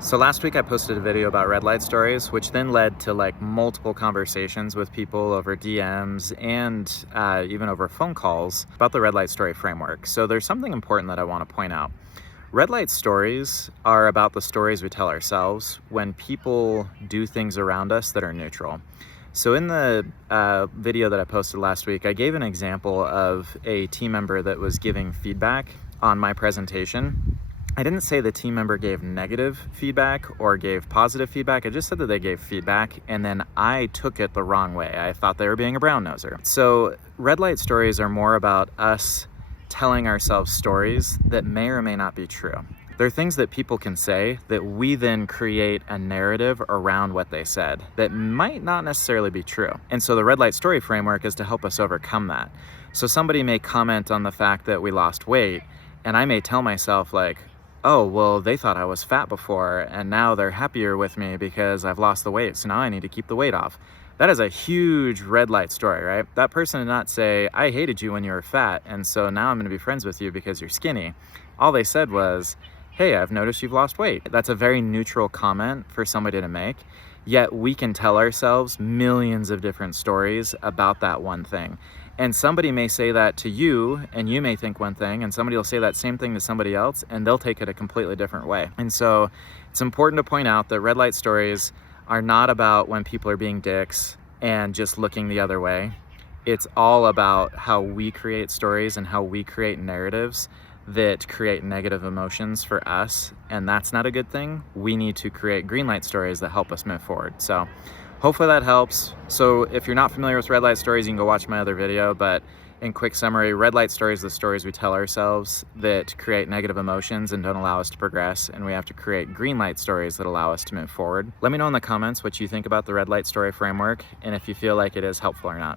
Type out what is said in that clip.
So last week I posted a video about red light stories, which then led to like multiple conversations with people over DMs and even over phone calls about the red light story framework. So there's something important that I want to point out. Red light stories are about the stories we tell ourselves when people do things around us that are neutral. So in the video that I posted last week, I gave an example of a team member that was giving feedback on my presentation. I didn't say the team member gave negative feedback or gave positive feedback. I just said that they gave feedback, and then I took it the wrong way. I thought they were being a brown noser. So red light stories are more about us telling ourselves stories that may or may not be true. They're things that people can say that we then create a narrative around what they said that might not necessarily be true. And so the red light story framework is to help us overcome that. So somebody may comment on the fact that we lost weight, and I may tell myself like, oh, well, they thought I was fat before, and now they're happier with me because I've lost the weight, so now I need to keep the weight off. That is a huge red light story, right? That person did not say, I hated you when you were fat, and so now I'm gonna be friends with you because you're skinny. All they said was, hey, I've noticed you've lost weight. That's a very neutral comment for somebody to make, yet we can tell ourselves millions of different stories about that one thing. And somebody may say that to you, and you may think one thing, and somebody will say that same thing to somebody else, and they'll take it a completely different way. And so it's important to point out that red light stories are not about when people are being dicks and just looking the other way. It's all about how we create stories and how we create narratives that create negative emotions for us, and that's not a good thing. We need to create green light stories that help us move forward. So hopefully that helps. So if you're not familiar with red light stories, you can go watch my other video, but in quick summary, red light stories are the stories we tell ourselves that create negative emotions and don't allow us to progress, and we have to create green light stories that allow us to move forward. Let me know in the comments what you think about the red light story framework and if you feel like it is helpful or not.